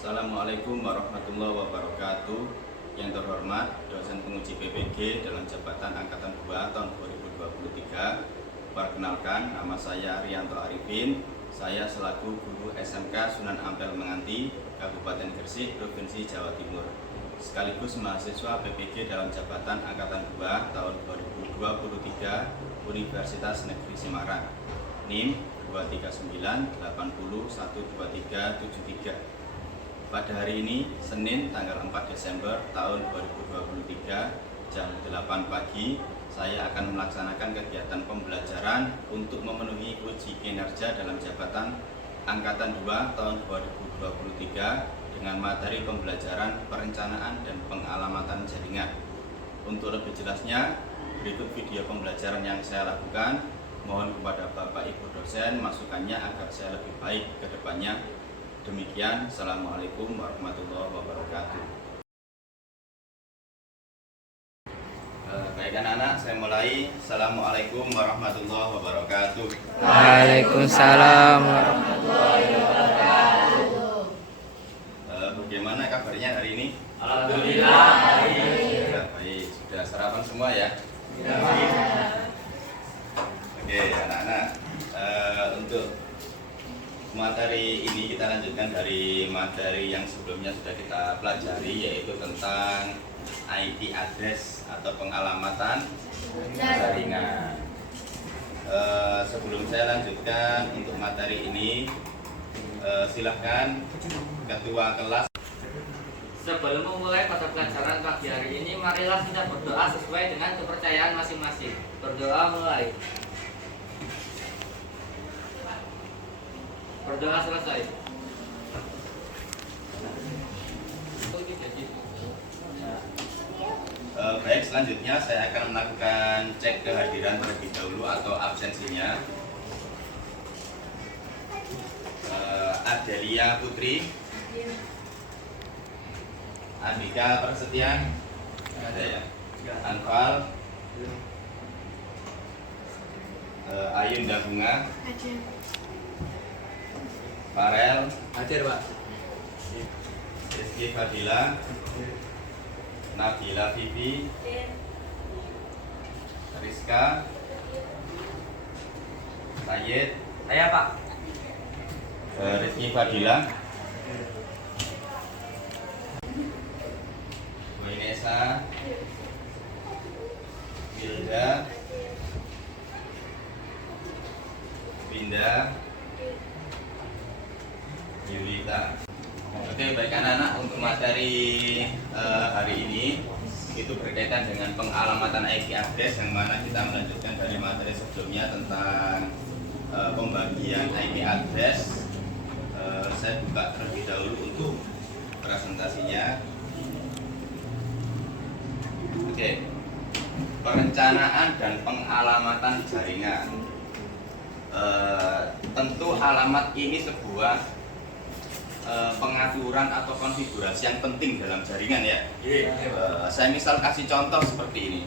Assalamualaikum warahmatullahi wabarakatuh. Yang terhormat dosen penguji PPG dalam jabatan Angkatan 2 tahun 2023. Perkenalkan, nama saya Rianto Arifin. Saya selaku guru SMK Sunan Ampel Menganti, Kabupaten Gresik, Provinsi Jawa Timur. Sekaligus mahasiswa PPG dalam jabatan Angkatan 2 tahun 2023 Universitas Negeri Semarang. NIM 239801237. Pada hari ini, Senin tanggal 4 Desember tahun 2023 jam 8 pagi, saya akan melaksanakan kegiatan pembelajaran untuk memenuhi uji kinerja dalam jabatan Angkatan 2 tahun 2023 dengan materi pembelajaran perencanaan dan pengalamatan jaringan. Untuk lebih jelasnya, berikut video pembelajaran yang saya lakukan. Mohon kepada Bapak Ibu dosen masukannya agar saya lebih baik ke depannya. Demikian, Assalamualaikum warahmatullahi wabarakatuh. Baik anak-anak, saya mulai. Assalamualaikum warahmatullahi wabarakatuh. Waalaikumsalam warahmatullahi wabarakatuh. Bagaimana kabarnya hari ini? Alhamdulillah. Baik, sudah sarapan semua ya? Oke, anak-anak, untuk materi ini kita lanjutkan dari materi yang sebelumnya sudah kita pelajari, yaitu tentang IP address atau pengalamatan jaringan. Sebelum saya lanjutkan untuk materi ini, silahkan ketua kelas. Sebelum memulai pada pelajaran pagi hari ini, marilah kita berdoa sesuai dengan kepercayaan masing-masing. Berdoa mulai. Berdoa selesai. Baik, selanjutnya saya akan melakukan cek kehadiran terlebih dahulu atau absensinya. Adelia Putri, Andika Persetia, ada ya. Anfal, Ayunda Bunga, Farel, Hadir Pak. Rizky Fadila, Nabila Vivi, Rizka, Sayed, Saya Pak. Rizky Fadila, Wainesa, Hilda, Winda, Yulita. Oke, baik anak-anak, untuk materi hari ini itu berkaitan dengan pengalamatan IP address, yang mana kita melanjutkan dari materi sebelumnya tentang pembagian IP address. Saya buka terlebih dahulu untuk presentasinya. Oke, perencanaan dan pengalamatan jaringan. Tentu alamat ini sebuah pengaturan atau konfigurasi yang penting dalam jaringan ya. Saya misal kasih contoh seperti ini.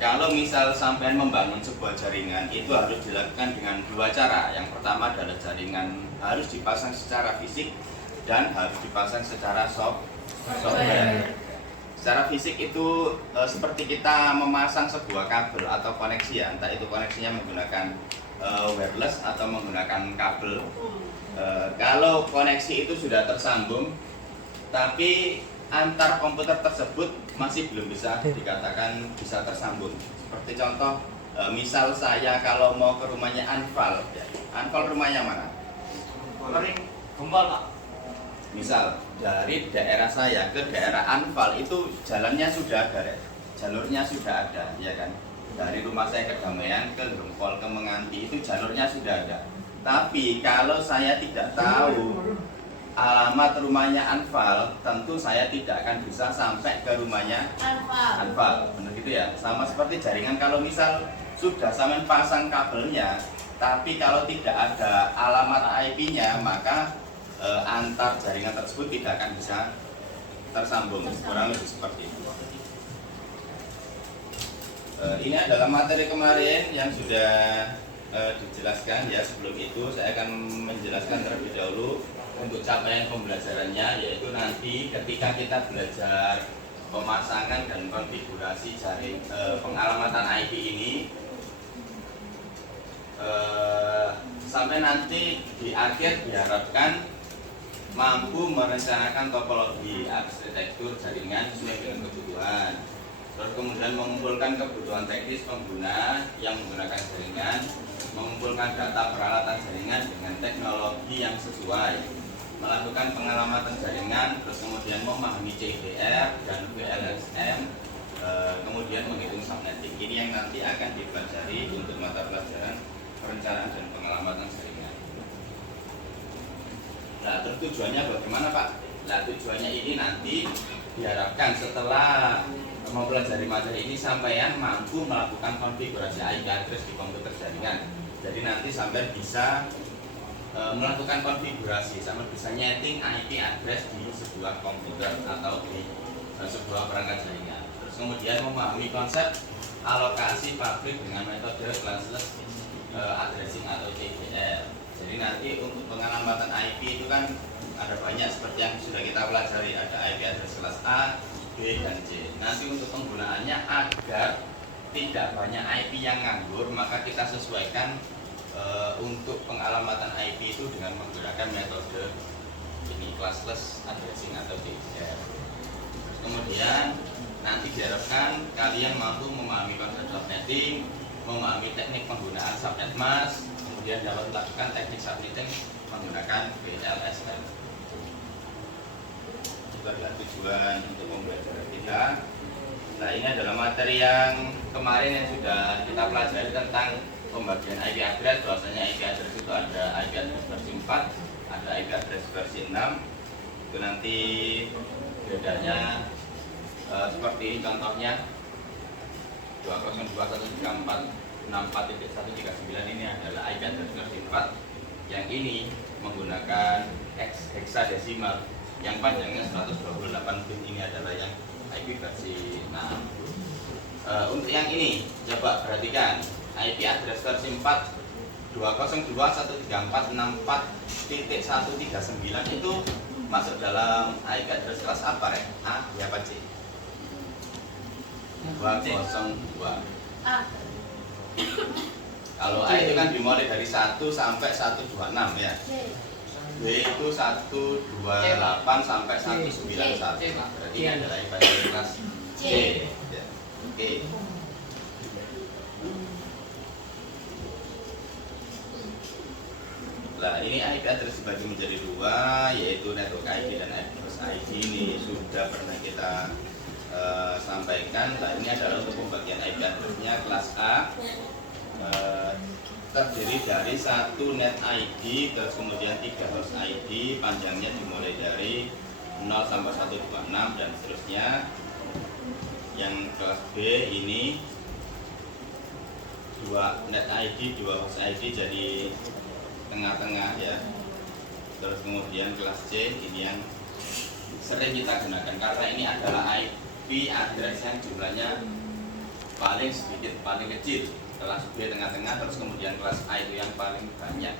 Kalau misal sampai membangun sebuah jaringan, itu harus dilakukan dengan dua cara. Yang pertama adalah jaringan harus dipasang secara fisik dan harus dipasang secara software. Secara fisik itu seperti kita memasang sebuah kabel atau koneksi ya, entah itu koneksinya menggunakan wireless atau menggunakan kabel. Kalau koneksi itu sudah tersambung, tapi antar komputer tersebut masih belum bisa dikatakan bisa tersambung. Seperti contoh, misal saya kalau mau ke rumahnya Anfal, Anfal rumahnya mana? Gempol Pak. Misal dari daerah saya ke daerah Anfal itu jalannya sudah ada, jalurnya sudah ada, ya kan? Dari rumah saya ke Damaian, ke Gempol, ke Menganti itu jalurnya sudah ada. Tapi kalau saya tidak tahu alamat rumahnya Anfal, tentu saya tidak akan bisa sampai ke rumahnya Anfal. Benar gitu ya? Sama seperti jaringan, kalau misal sudah sampai pasang kabelnya, tapi kalau tidak ada alamat IP-nya, maka antar jaringan tersebut tidak akan bisa tersambung. Kurang lebih seperti itu. Ini adalah materi kemarin yang sudah dijelaskan ya. Sebelum itu saya akan menjelaskan terlebih dahulu untuk capaian pembelajarannya, yaitu nanti ketika kita belajar pemasangan dan konfigurasi jaring pengalamatan IP ini sampai nanti di akhir diharapkan mampu merencanakan topologi arsitektur jaringan sesuai dengan kebutuhan. Terus kemudian mengumpulkan kebutuhan teknis pengguna yang menggunakan jaringan, mengumpulkan data peralatan jaringan dengan teknologi yang sesuai, melakukan pengalamatan jaringan, terus kemudian memahami CDR dan VLSM, kemudian menghitung subnetting. Ini yang nanti akan dipelajari untuk mata pelajaran perencanaan dan pengalamatan jaringan. Nah, terus tujuannya bagaimana, Pak? Nah, tujuannya ini nanti diharapkan setelah mempelajari materi ini sampean mampu melakukan konfigurasi IP address di komputer jaringan. Jadi nanti sampai bisa melakukan konfigurasi, sampai bisa nyeting IP address di sebuah komputer atau di sebuah perangkat jaringan. Terus kemudian memahami konsep alokasi pabrik dengan metode classless addressing atau CDR. Jadi nanti untuk pengalamatan IP itu kan ada banyak seperti yang sudah kita pelajari, ada IP address kelas A, B, dan C. Nanti untuk penggunaannya agar tidak banyak IP yang nganggur, maka kita sesuaikan untuk pengalamatan IP itu dengan menggunakan metode ini classless addressing atau CDR. Kemudian nanti diharapkan kalian mampu memahami konsep subnetting, memahami teknik penggunaan subnet mask, kemudian dapat melakukan teknik subnetting menggunakan VLSM. Itu adalah tujuan untuk pembelajaran kita. Nah, ini adalah materi yang kemarin yang sudah kita pelajari tentang pembagian IP address. Bahwasanya IP address itu ada IP address versi 4, ada IP address versi 6. Itu nanti bedanya seperti ini contohnya. 202.134.64.139 ini adalah IP address versi 4. Yang ini menggunakan hexadesimal yang panjangnya 128 bit, ini adalah yang IP versi 6. Untuk yang ini coba perhatikan, IP address versi 4 202.134.64.139 itu masuk dalam IP address kelas apa, Rek? A, B apa C? 202. A. Kalau A itu kan dimulai dari 1 sampai 126 ya. B itu 128 sampai 191. Berarti ini adalah IP address kelas C. Ya. Oke. Nah, ini IP address dibagi menjadi dua, yaitu network ID dan address ID. Ini sudah pernah kita sampaikan. Nah, ini adalah untuk pembagian IP address-nya kelas A, terdiri dari satu net ID, terus kemudian 3 host ID, panjangnya dimulai dari 0 sampai 126 dan seterusnya. Yang kelas B ini 2 net ID, 2 host ID, jadi tengah-tengah ya. Terus kemudian kelas C ini yang sering kita gunakan karena ini adalah IP address yang jumlahnya paling sedikit, paling kecil. Kelas B tengah-tengah, terus kemudian kelas A itu yang paling banyak.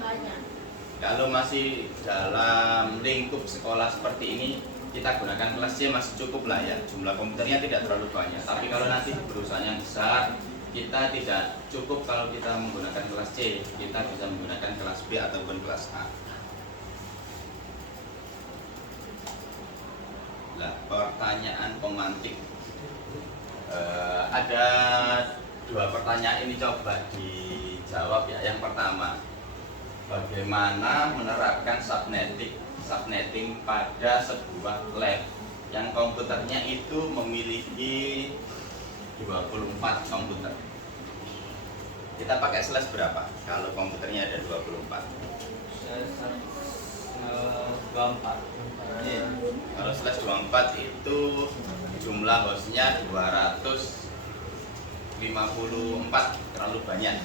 Kalau masih dalam lingkup sekolah seperti ini, kita gunakan kelas C masih cukup lah ya, jumlah komputernya tidak terlalu banyak. Tapi kalau nanti perusahaan yang besar, kita tidak cukup kalau kita menggunakan kelas C, kita bisa menggunakan kelas B ataupun kelas A. Nah, pertanyaan pemantik, ada 2 pertanyaan ini coba dijawab ya. Yang pertama, bagaimana menerapkan subnetting pada sebuah lab yang komputernya itu memiliki 24 komputer. Kita pakai slash berapa kalau komputernya ada 24? 24. Kalau slash 24 itu jumlah hostnya 254, terlalu banyak.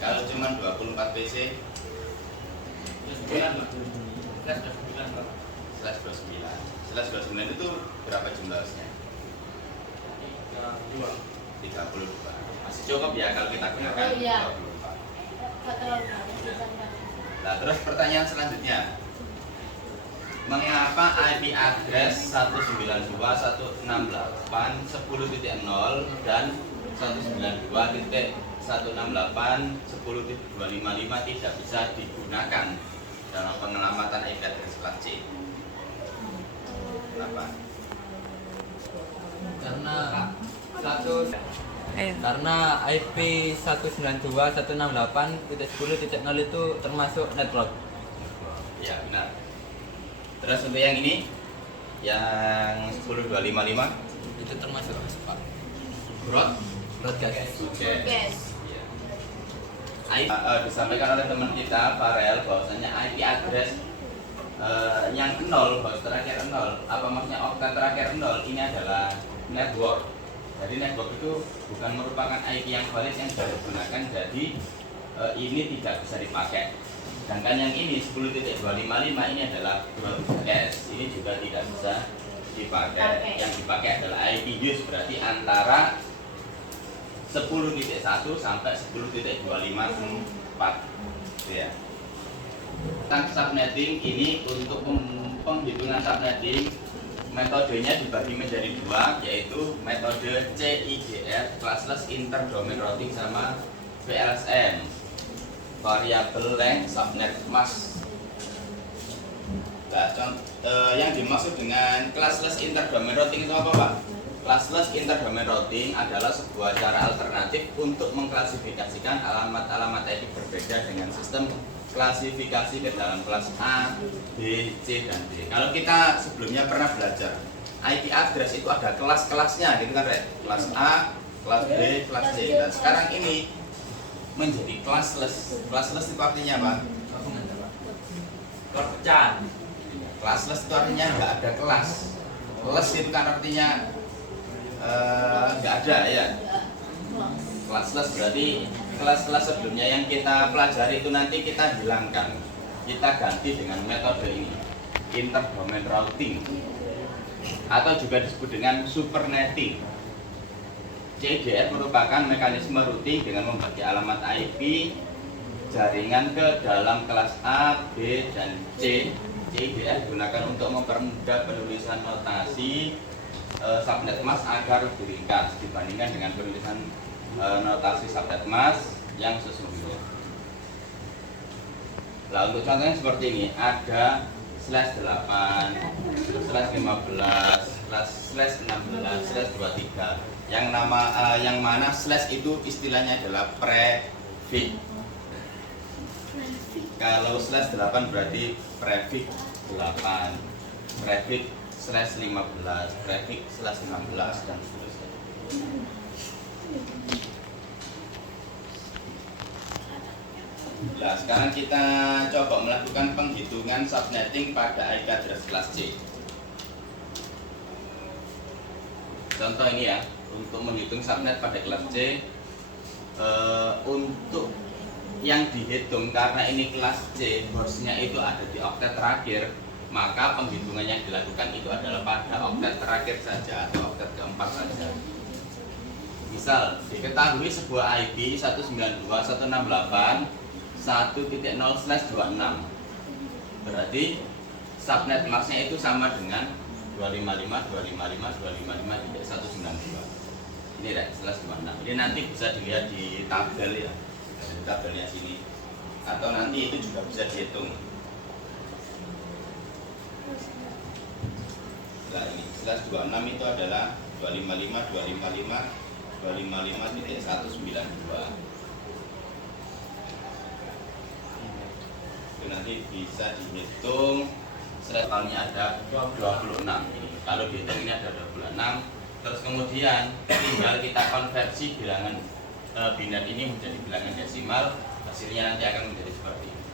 Kalau cuma 24 PC slash 29 itu berapa jumlah hostnya? 32. Masih cukup ya kalau kita gunakan 24. Nah, terus pertanyaan selanjutnya. Mengapa IP address 192.168.10.0 dan 192.168.10.255 tidak bisa digunakan dalam pengelamatan IP address kelas C? Kenapa? Karena IP 192.168.10.0 itu termasuk network. Ya, benar. Terus untuk yang ini, yang 10255 Itu termasuk Pak. broadcast. Oke. Disampaikan oleh teman kita Farel bahwasanya IP address yang 0, host terakhir 0, apa maksudnya oktet terakhir 0, ini adalah network. Jadi network itu bukan merupakan IP yang valid yang bisa digunakan, jadi ini tidak bisa dipakai. Sedangkan yang ini 10.255 ini adalah broadcast, ini juga tidak bisa dipakai. Yang dipakai adalah IP use, berarti antara 10.1 sampai 10.254 ya. Tentang subnetting ini, untuk penghitungan subnetting metodenya dibagi menjadi dua, yaitu metode CIGR classless interdomain routing sama VLSM variable length subnet mask. Nah, yang dimaksud dengan classless interdomain routing itu apa, Pak? Classless interdomain routing adalah sebuah cara alternatif untuk mengklasifikasikan alamat-alamat IP berbeda dengan sistem klasifikasi ke dalam kelas A, B, C, dan D. Kalau kita sebelumnya pernah belajar IP address itu ada kelas-kelasnya, gitu kan, Red? Kelas A, kelas B, kelas C. Dan sekarang ini menjadi classless. Classless itu artinya apa? Terpecah. Classless itu artinya nggak ada kelas. Kelas itu kan artinya nggak ada ya. Classless berarti kelas-kelas sebelumnya yang kita pelajari itu nanti kita hilangkan, kita ganti dengan metode ini, interdomain routing, atau juga disebut dengan supernetting. CIDR merupakan mekanisme routing dengan membagi alamat IP jaringan ke dalam kelas A, B, dan C. CIDR digunakan untuk mempermudah penulisan notasi subnet mask agar lebih ringkas dibandingkan dengan penulisan notasi subnet mask yang sesungguhnya. Nah, untuk contohnya seperti ini, ada /8, /15, /16, /23. Yang mana slash itu istilahnya adalah prefix. Kalau /8 berarti prefix 8, prefix /15, prefix /16, dan seterusnya. Nah, sekarang kita coba melakukan penghitungan subnetting pada IP address kelas C. Contoh ini ya, untuk menghitung subnet pada kelas C, untuk yang dihitung karena ini kelas C, hostnya itu ada di oktet terakhir, maka penghitungan yang dilakukan itu adalah pada oktet terakhir saja atau oktet keempat saja. Misal, diketahui sebuah IP 192.168.1.0/26, berarti subnet masknya itu sama dengan 255.255.255.192. Ini deh, /26. Ini nanti bisa dilihat di tabel ya, di tabelnya sini, atau nanti itu juga bisa dihitung. Nah, ini /26 itu adalah 255.192. Itu nanti bisa dihitung. Totalnya ada 26 ini. Kalau dihitung ini ada 26. Terus kemudian tinggal kita konversi bilangan biner ini menjadi bilangan desimal. Hasilnya nanti akan menjadi seperti ini.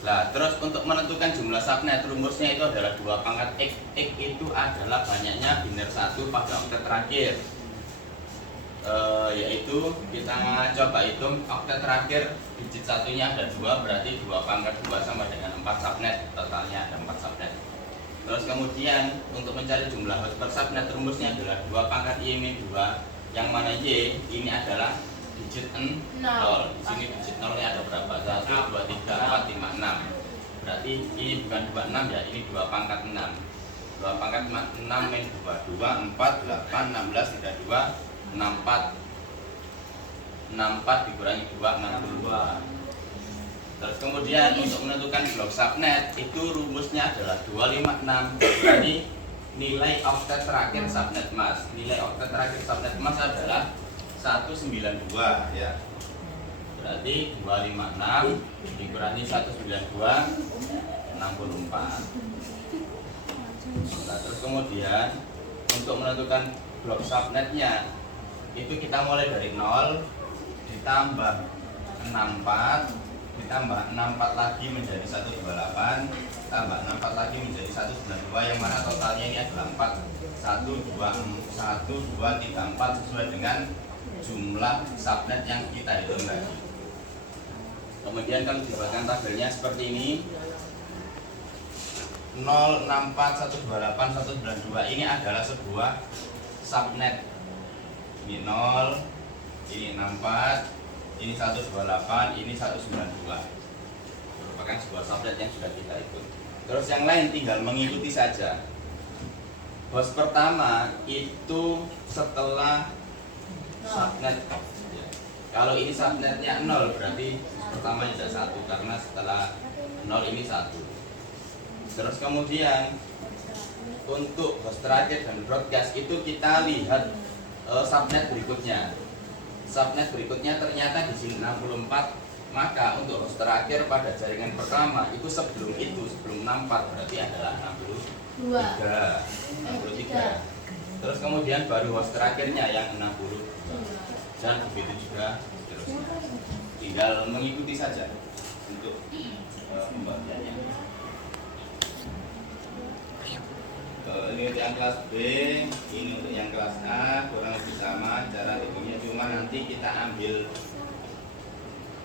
Nah, terus untuk menentukan jumlah subnet, rumusnya itu adalah 2 pangkat X. X itu adalah banyaknya biner 1 pada oktet terakhir. Yaitu kita coba hitung oktet terakhir digit satunya ada 2, berarti 2 pangkat 2 sama dengan 4 subnet, totalnya ada 4 subnet. Terus kemudian untuk mencari jumlah host per subnet, rumusnya adalah 2 pangkat Y min 2, yang mana Y ini adalah digit 0. Di sini digit 0 nya ada berapa? 1, 2, 3, 4, 5, 6. Berarti ini bukan 26 ya, ini 2 pangkat 6. 2 pangkat 6 min 2, 2, 4, 8, 16, 32, 64. 64 dikurangi 2, 62. Terus kemudian untuk menentukan blok subnet itu rumusnya adalah 256. Jadi nilai oktet terakhir subnet mask. Nilai oktet terakhir subnet mask adalah 192 ya. Berarti 256 dikurangi 192 64. Nah, terus kemudian untuk menentukan blok subnetnya itu kita mulai dari 0 ditambah 64 ditambah 64 lagi menjadi 128 tambah 64 lagi menjadi 192 yang mana totalnya ini adalah 4 1 2 3 4 sesuai dengan jumlah subnet yang kita hitung tadi. Kemudian kalau dibuatkan tabelnya seperti ini 064 128 192 ini adalah sebuah subnet. Ini 0, ini 64, ini 128, ini 192. Merupakan sebuah subnet yang sudah kita hitung. Terus yang lain tinggal mengikuti saja. Host pertama itu setelah subnet. Ya. Kalau ini subnetnya 0 berarti pertamanya sudah 1 karena setelah 0 ini 1. Terus kemudian untuk host terakhir dan broadcast itu kita lihat subnet berikutnya. Subnet berikutnya ternyata di sini 64, maka untuk host terakhir pada jaringan pertama itu sebelum 64 berarti adalah 63. Terus kemudian baru host terakhirnya yang 60 dan begitu juga seterusnya. Tinggal mengikuti saja untuk pembagiannya. Ini untuk yang kelas B, ini untuk yang kelas A, kurang lebih sama cara hitungnya, cuma nanti kita ambil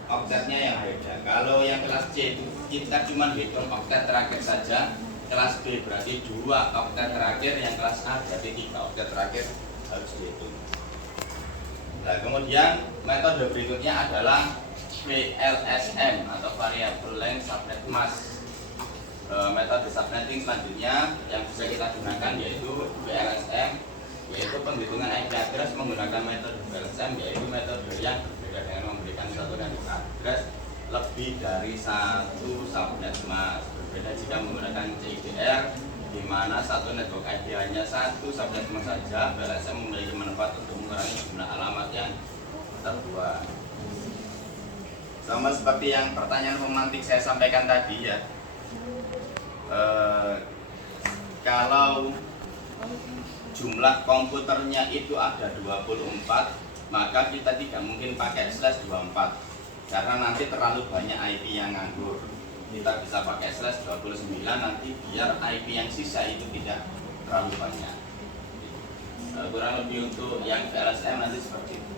oktetnya yang beda. Kalau yang kelas C itu kita cuma hitung oktet terakhir saja, kelas B berarti 2 oktet terakhir, yang kelas A berarti 3 oktet terakhir harus dihitung. Nah, kemudian metode berikutnya adalah VLSM atau Variable Length Subnet Mask. Metode subnetting selanjutnya yang bisa kita gunakan yaitu VLSM, yaitu penghitungan IP address menggunakan metode VLSM, yaitu metode yang berbeda dengan memberikan satu network address lebih dari satu subnet mask. Berbeda jika menggunakan CIDR di mana satu network IP hanya satu subnet mask saja. VLSM memiliki manfaat untuk mengurangi jumlah alamat yang terbuat. Sama seperti yang pertanyaan pemantik saya sampaikan tadi ya. Kalau jumlah komputernya itu ada 24, maka kita tidak mungkin pakai /24 karena nanti terlalu banyak IP yang nganggur. Kita bisa pakai /29 nanti biar IP yang sisa itu tidak terlalu banyak. Kurang lebih untuk yang VLSM nanti seperti itu.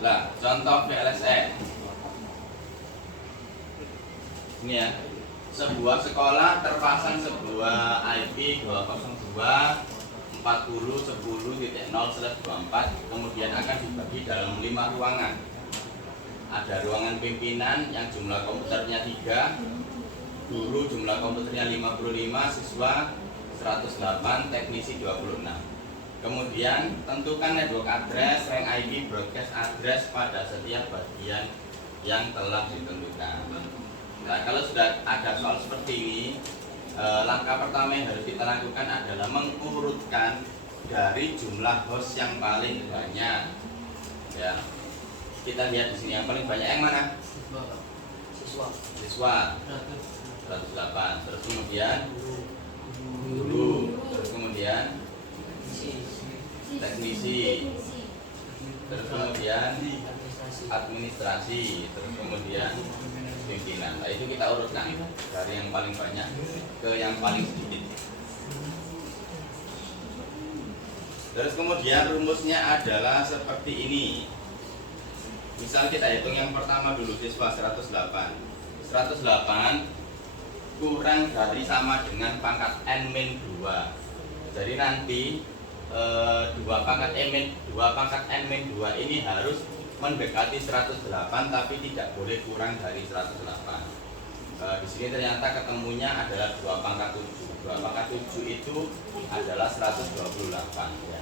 Nah, contoh VLSM ini ya, sebuah sekolah terpasang sebuah IP 202.40.10.0/24, kemudian akan dibagi dalam 5 ruangan. Ada ruangan pimpinan yang jumlah komputernya 3, guru jumlah komputernya 55, siswa 108, teknisi 26. Kemudian tentukan network address, rank IP, broadcast address pada setiap bagian yang telah ditentukan. Nah, kalau sudah ada soal seperti ini, langkah pertama yang harus kita lakukan adalah mengurutkan dari jumlah host yang paling banyak. Ya, kita lihat di sini yang paling banyak yang mana? Siswa 108. Terus kemudian guru. Terus kemudian teknisi. Terus kemudian administrasi. Terus kemudian pimpinan. Nah, itu kita urutkan dari yang paling banyak ke yang paling sedikit. Terus kemudian rumusnya adalah seperti ini. Misal kita hitung yang pertama dulu, siswa 108. 108 kurang dari sama dengan pangkat n min 2. Jadi nanti 2 pangkat n min 2 ini harus mendekati 108 tapi tidak boleh kurang dari 108. Di sini ternyata ketemunya adalah 2 pangkat 7. 2 pangkat 7 itu adalah 128 ya.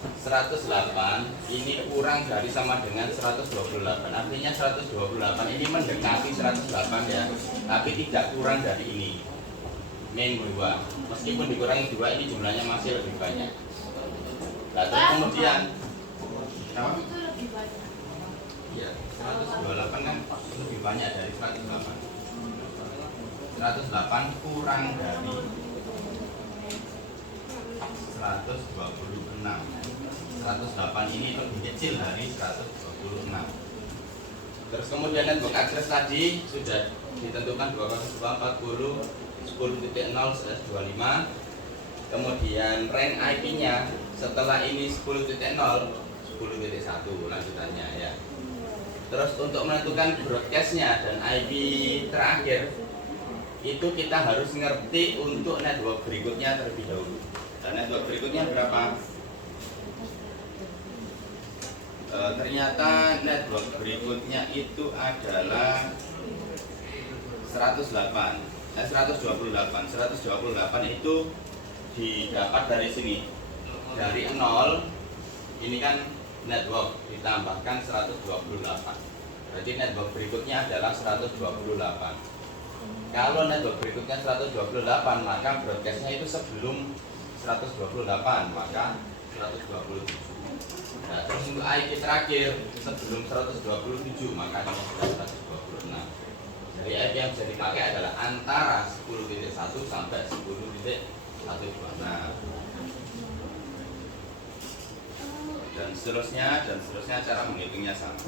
108 ini kurang dari sama dengan 128. Artinya 128 ini mendekati 108 ya, tapi tidak kurang dari ini. Min 2. Meskipun dikurangi 2 ini jumlahnya masih lebih banyak. Nah, terus kemudian Itu lebih banyak. ya, 128 kan lebih banyak dari 108. 108 kurang dari 126. 108 ini lebih kecil dari 126. Terus kemudian network address tadi sudah ditentukan 202.40 10.0/25. Kemudian range IP-nya setelah ini 10.0 10.1 lanjutannya ya. Terus untuk menentukan broadcast-nya dan IP terakhir itu kita harus ngerti untuk network berikutnya terlebih dahulu. Dan network berikutnya berapa? Ternyata network berikutnya itu adalah 128. 128 itu didapat dari sini. Dari 0 ini kan network ditambahkan 128. Berarti network berikutnya adalah 128. Kalau network berikutnya 128, maka broadcastnya itu sebelum 128, maka 127. Nah, terus untuk IP terakhir sebelum 127, maka ini sudah 126. Jadi IP yang bisa dipakai adalah antara 10.1 sampai 10.126. Dan seterusnya cara menghitungnya sama.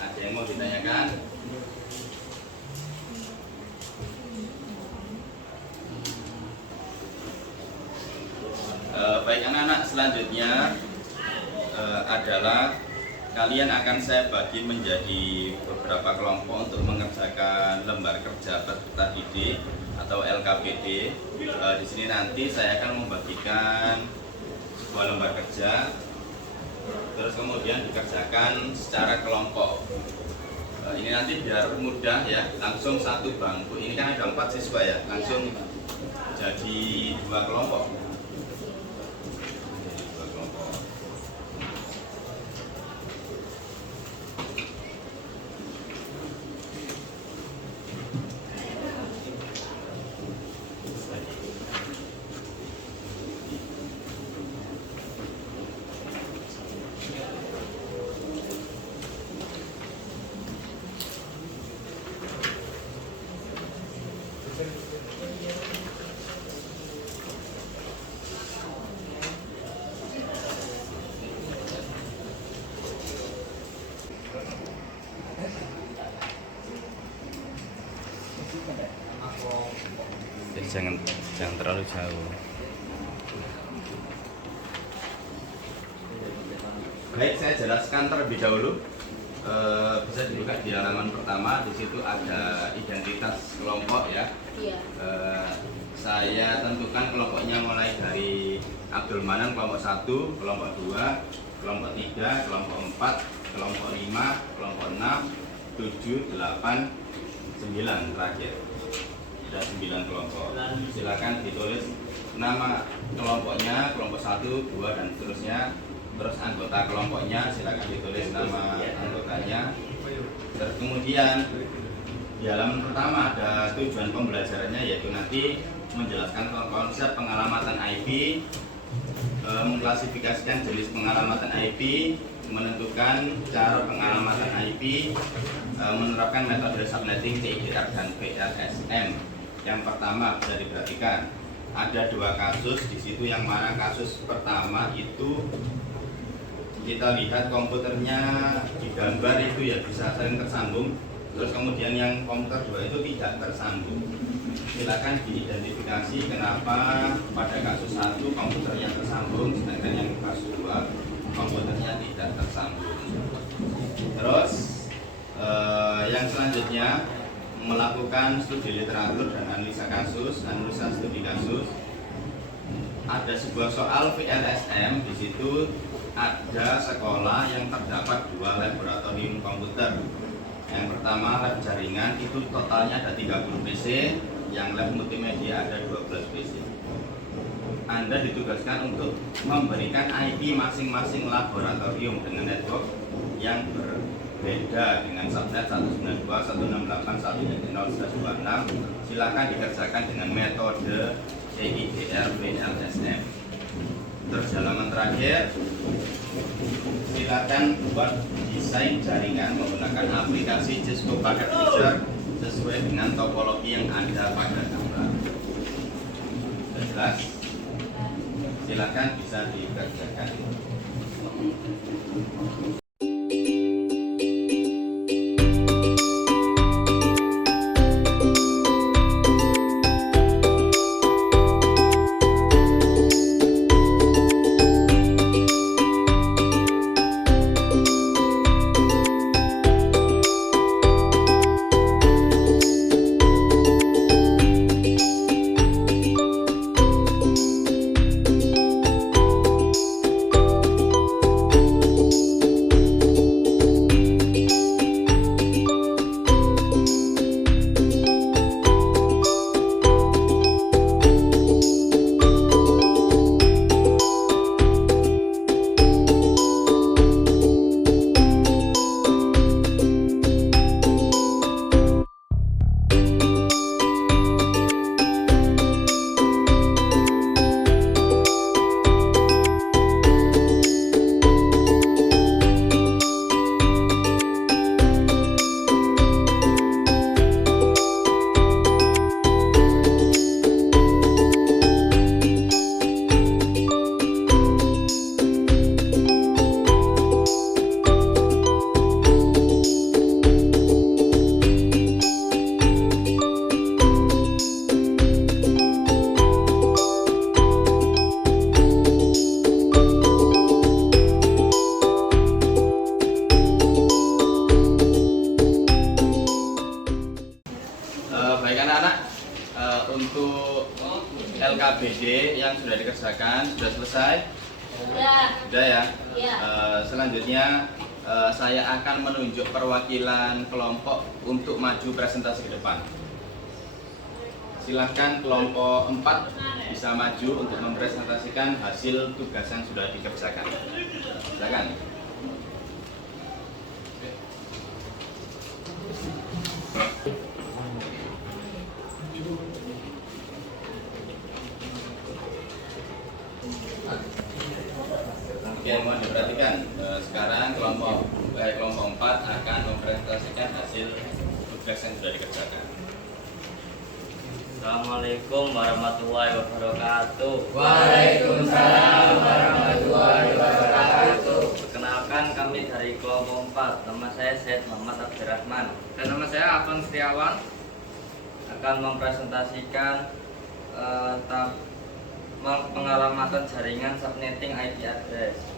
Ada yang mau ditanyakan? Baik anak-anak, selanjutnya adalah kalian akan saya bagi menjadi beberapa kelompok untuk mengerjakan lembar kerja peserta didik atau LKPD. Di sini nanti saya akan membagikan sebuah lembar kerja, terus kemudian dikerjakan secara kelompok. Ini nanti biar mudah ya, langsung satu bangku. Ini kan ada 4 siswa ya, langsung jadi 2 kelompok. Jadi jangan terlalu jauh. Baik, saya jelaskan terlebih dahulu. Bisa dibuka di halaman pertama. Di situ ada identitas kelompok ya. Iya. Saya tentukan kelompoknya mulai dari Abdul Manan kelompok 1, kelompok 2, kelompok 3, kelompok 4, kelompok 5, kelompok 6, 7, 8, 9 terakhir. Ada 9 kelompok. Silakan ditulis nama kelompoknya, kelompok 1, 2 dan seterusnya. Terus anggota kelompoknya silakan ditulis nama anggotanya. Terus kemudian di halaman pertama ada tujuan pembelajarannya, yaitu nanti menjelaskan konsep pengalamatan IP, mengklasifikasikan jenis pengalamatan IP, menentukan cara pengalamatan IP, menerapkan metode subnetting CIDR dan PRSM. Yang pertama bisa diperhatikan ada 2 kasus di situ, yang mana kasus pertama itu kita lihat komputernya di gambar itu ya bisa saling tersambung, terus kemudian yang komputer 2 itu tidak tersambung. Silakan diidentifikasi kenapa pada kasus 1 komputernya tersambung, sedangkan yang kasus 2 komputernya tidak tersambung. Terus yang selanjutnya melakukan studi literatur dan analisa studi kasus. Ada sebuah soal VLSM, di situ ada sekolah yang terdapat 2 laboratorium komputer. Yang pertama lab jaringan, itu totalnya ada 30 PC, yang lab multimedia ada 12 PC. Anda ditugaskan untuk memberikan IP masing-masing laboratorium dengan network yang berbeda dengan subnet 192.168.1.0/26. Silakan dikerjakan dengan metode CIDR VLSM. Terus halaman terakhir, silakan buat desain jaringan menggunakan aplikasi Cisco Packet Tracer sesuai dengan topologi yang ada pada gambar. Jelas? Silakan bisa dikerjakan. Baik anak-anak, untuk LKBD yang sudah dikerjakan sudah selesai? Sudah ya? Selanjutnya saya akan menunjuk perwakilan kelompok untuk maju presentasi ke depan. Silahkan kelompok 4 bisa maju untuk mempresentasikan hasil tugas yang sudah dikerjakan. Silakan. Oke, mohon diperhatikan. Sekarang kelompok 4 akan mempresentasikan hasil tugas yang sudah dikerjakan. Assalamualaikum warahmatullahi wabarakatuh. Waalaikumsalam warahmatullahi wabarakatuh. Perkenalkan, kami dari kelompok 4. Nama saya Syed Muhammad Abdurrahman. Dan nama saya Afan Setiawan. Akan mempresentasikan pengalamatan jaringan subnetting IP address.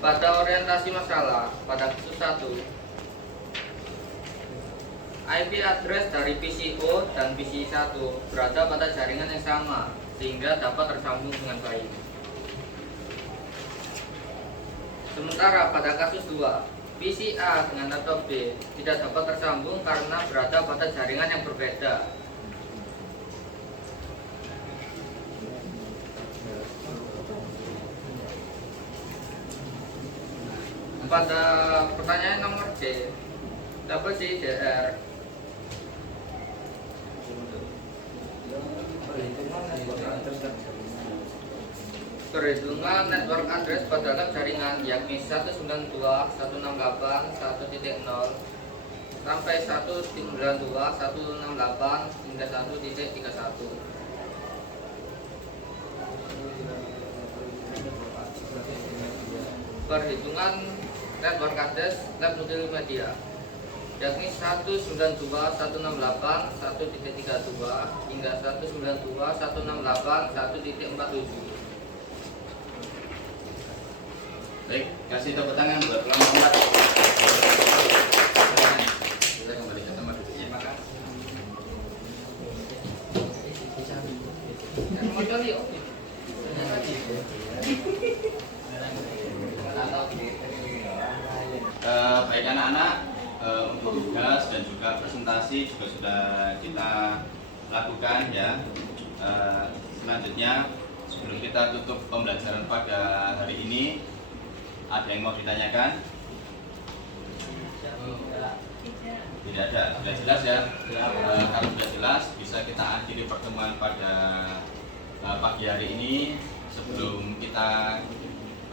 Pada orientasi masalah, pada kasus 1, IP address dari PCO dan PCI1 berada pada jaringan yang sama sehingga dapat tersambung dengan baik. Sementara pada kasus 2, PC A dengan laptop B tidak dapat tersambung karena berada pada jaringan yang berbeda. Pada pertanyaan nomor C, dapat CIDR perhitungan network address pada lab jaringan yakni 192.168.1.0 sampai 192.168 hingga 1.31. Perhitungan network address lab multimedia yakni 192.168.1.32 hingga 192.168.1.47. Baik, kasih tepuk tangan buat kelompok 4. Kita kembali ke tempat duduknya. Baik anak-anak, untuk tugas dan juga presentasi juga sudah kita lakukan ya. Selanjutnya sebelum kita tutup pembelajaran pada hari ini, ada yang mau ditanyakan? Tidak ada, sudah jelas ya. Kalau sudah jelas, bisa kita akhiri pertemuan pada pagi hari ini. Sebelum kita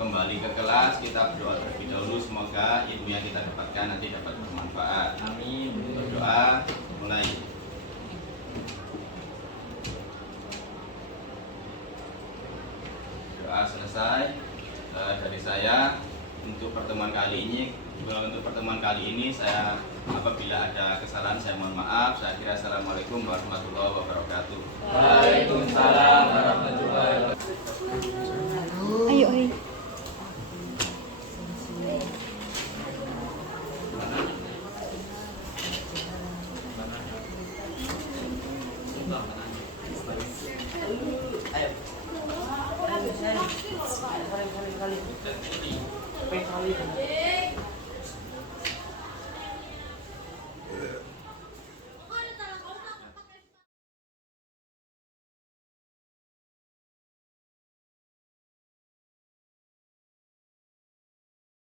kembali ke kelas, kita berdoa terlebih dahulu. Semoga ilmu yang kita dapatkan nanti dapat bermanfaat. Amin. Berdoa, mulai. Doa selesai. Dari saya untuk pertemuan kali ini saya apabila ada kesalahan saya mohon maaf. Saya kira assalamualaikum warahmatullahi wabarakatuh. Waalaikumsalam warahmatullahi wabarakatuh. Ayo, ayo. Ayo.